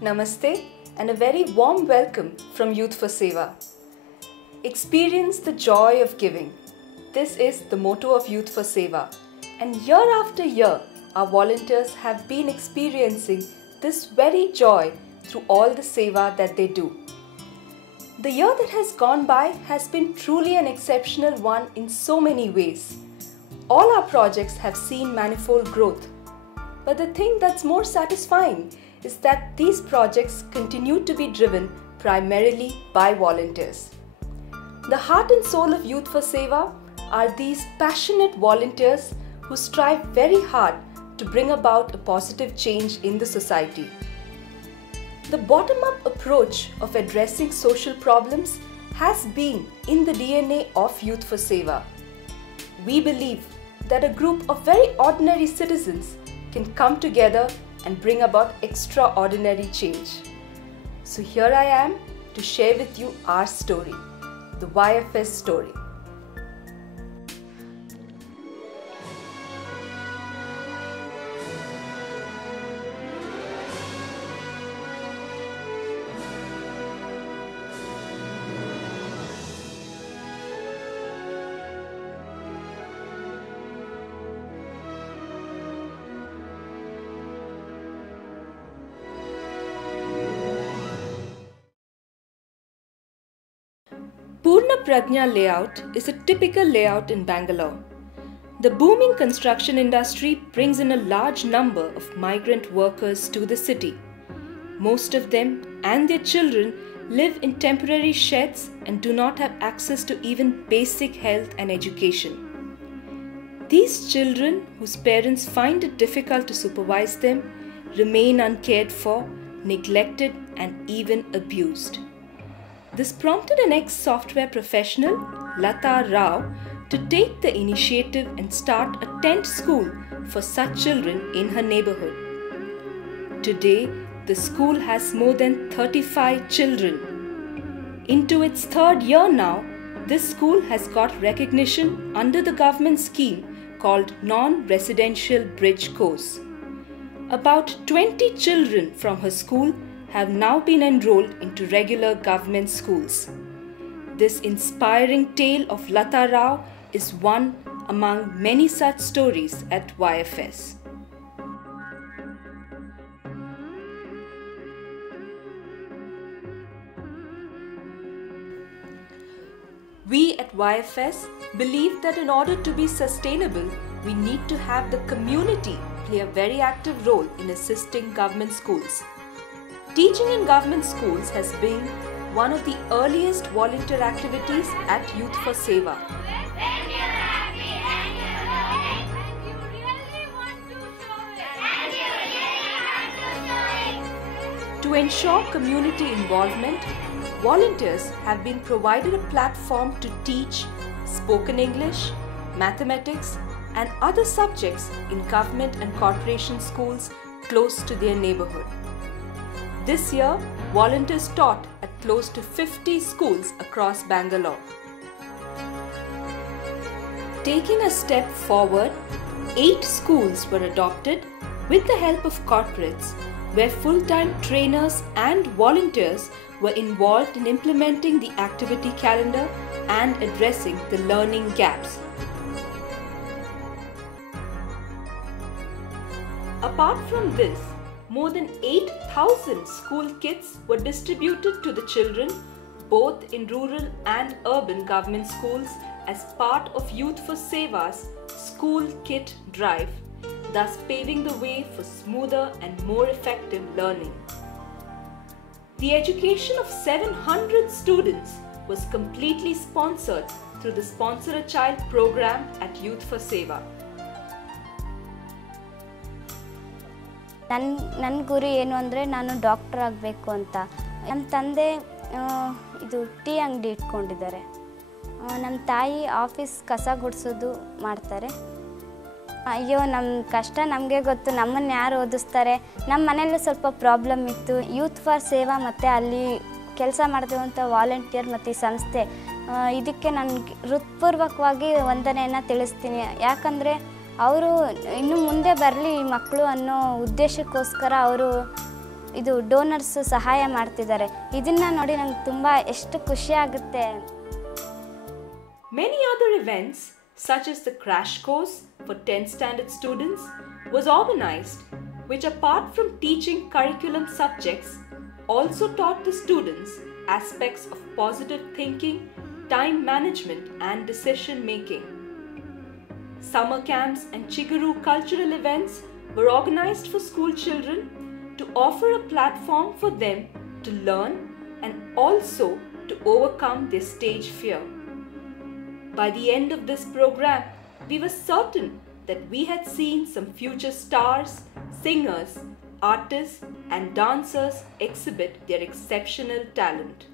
Namaste and a very warm welcome from Youth for Seva. Experience the joy of giving. This is the motto of Youth for Seva. And year after year, our volunteers have been experiencing this very joy through all the Seva that they do. The year that has gone by has been truly an exceptional one in so many ways. All our projects have seen manifold growth. But the thing that's more satisfying is that these projects continue to be driven primarily by volunteers. The heart and soul of Youth for Seva are these passionate volunteers who strive very hard to bring about a positive change in the society. The bottom-up approach of addressing social problems has been in the DNA of Youth for Seva. We believe that a group of very ordinary citizens can come together and bring about extraordinary change. So here I am to share with you our story, the YFS story. Purna Prajna layout is a typical layout in Bangalore. The booming construction industry brings in a large number of migrant workers to the city. Most of them and their children live in temporary sheds and do not have access to even basic health and education. These children, whose parents find it difficult to supervise them, remain uncared for, neglected, and even abused. This prompted an ex-software professional, Lata Rao, to take the initiative and start a tent school for such children in her neighborhood. Today, the school has more than 35 children. Into its third year now, this school has got recognition under the government scheme called Non-Residential Bridge Course. About 20 children from her school have now been enrolled into regular government schools. This inspiring tale of Lata Rao is one among many such stories at YFS. We at YFS believe that in order to be sustainable, we need to have the community play a very active role in assisting government schools. Teaching in government schools has been one of the earliest volunteer activities at Youth for Seva. To ensure community involvement, volunteers have been provided a platform to teach spoken English, mathematics, and other subjects in government and corporation schools close to their neighborhood. This year, volunteers taught at close to 50 schools across Bangalore. Taking a step forward, 8 schools were adopted with the help of corporates, where full-time trainers and volunteers were involved in implementing the activity calendar and addressing the learning gaps. Apart from this, more than 8,000 school kits were distributed to the children both in rural and urban government schools as part of Youth for Seva's School Kit Drive, thus paving the way for smoother and more effective learning. The education of 700 students was completely sponsored through the Sponsor a Child program at Youth for Seva. ನನ್ನ ಗುರಿ ಏನು ಅಂದರೆ ನಾನು doctor ಆಗಬೇಕು ಅಂತ. ನಮ್ಮ ತಂದೆ ಇದು ಟೀ ಅಂಗಡಿ ಇಟ್ಕೊಂಡಿದ್ದಾರೆ. ನಮ್ಮ ತಾಯಿ ಆಫೀಸ್ ಕಸ ಗುಡಿಸೋದು ಮಾಡ್ತಾರೆ. ಅಯ್ಯೋ ನಮ್ಮ ಕಷ್ಟ ನಮಗೆ ಗೊತ್ತು, ನಮ್ಮನ್ನು ಯಾರು ಓದಿಸ್ತಾರೆ. ನಮ್ಮ ಮನೆಯಲ್ಲೂ ಸ್ವಲ್ಪ ಪ್ರಾಬ್ಲಮ್ ಇತ್ತು. ಯೂತ್ ಫಾರ್ ಸೇವಾ ಮತ್ತು ಅಲ್ಲಿ ಕೆಲಸ ಮಾಡ್ತಿರುವಂಥ ವಾಲಂಟಿಯರ್ ಮತ್ತು ಈ ಸಂಸ್ಥೆ ಇದಕ್ಕೆ ನಾನು ಹೃತ್ಪೂರ್ವಕವಾಗಿ ವಂದನೆಯನ್ನು ತಿಳಿಸ್ತೀನಿ. ಯಾಕಂದರೆ ಅವರು ಇನ್ನು ಮುಂದೆ ಬರಲಿ ಈ ಮಕ್ಕಳು ಅನ್ನೋ ಉದ್ದೇಶಕ್ಕೋಸ್ಕರ ಅವರು ಇದು ಡೋನರ್ಸ್ ಸಹಾಯ ಮಾಡ್ತಿದ್ದಾರೆ. ಇದನ್ನು ನೋಡಿ ನಂಗೆ ತುಂಬ ಎಷ್ಟು ಖುಷಿ ಆಗುತ್ತೆ. Many other events, such as the crash course for 10th standard students, was organized, which apart from teaching curriculum subjects, also taught the students aspects of positive thinking, time management and decision making. Summer camps and Chiguru cultural events were organized for school children to offer a platform for them to learn and also to overcome their stage fear. By the end of this program, we were certain that we had seen some future stars, singers, artists and dancers exhibit their exceptional talent.